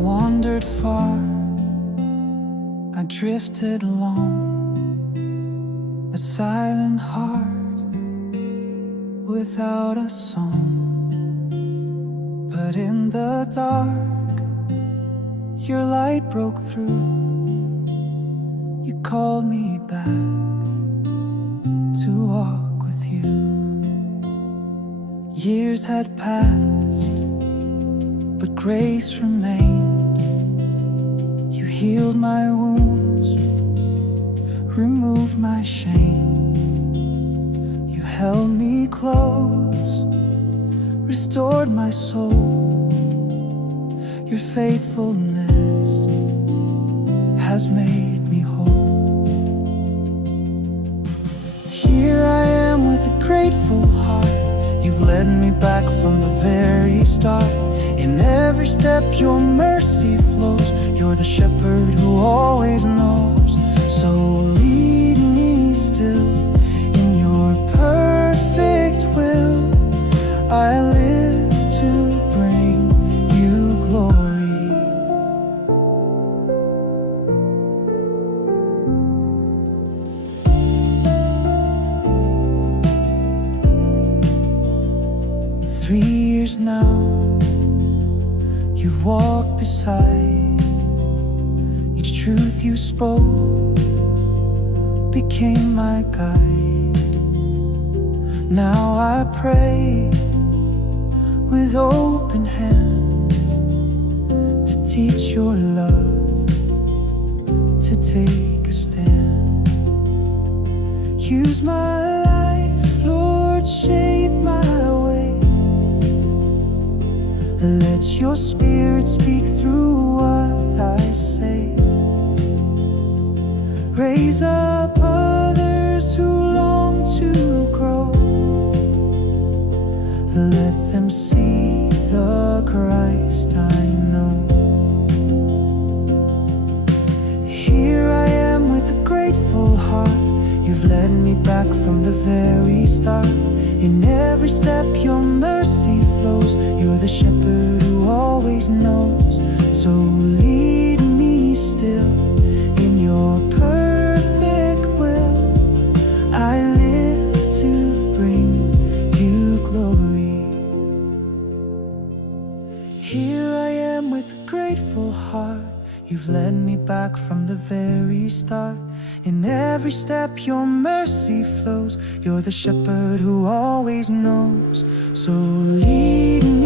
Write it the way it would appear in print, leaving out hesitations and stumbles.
wandered far, I drifted along, a silent heart without a song. But in the dark, your light broke through. You called me back to walk with you. Years had passed, but grace remained. You healed my wounds, removed my shame. You held me close, restored my soul. Your faithfulness has made me whole. Here I am with a grateful heart. You've led me back from the very start. In every step your mercy flows. You're the shepherd who always knows. So lead me still in your perfect will. I live to bring you glory. Three years now, you've walked beside. Each truth you spoke became my guide. Now I pray with open hands to teach your love, to take a stand. Use my life, Lord, shape my way. Let your spirit speak through what I say. Raise up others who long to grow. Let them see the Christ I know. Here I am with a grateful heart. You've led me back from the very start. In every step your mercy flows. You're the shepherd who always knows. So lead me still in your perfect will. I live to bring you glory. Here I am with a grateful heart. You've led me back from the very start. In every step your mercy flows. You're the shepherd who always knows. So lead me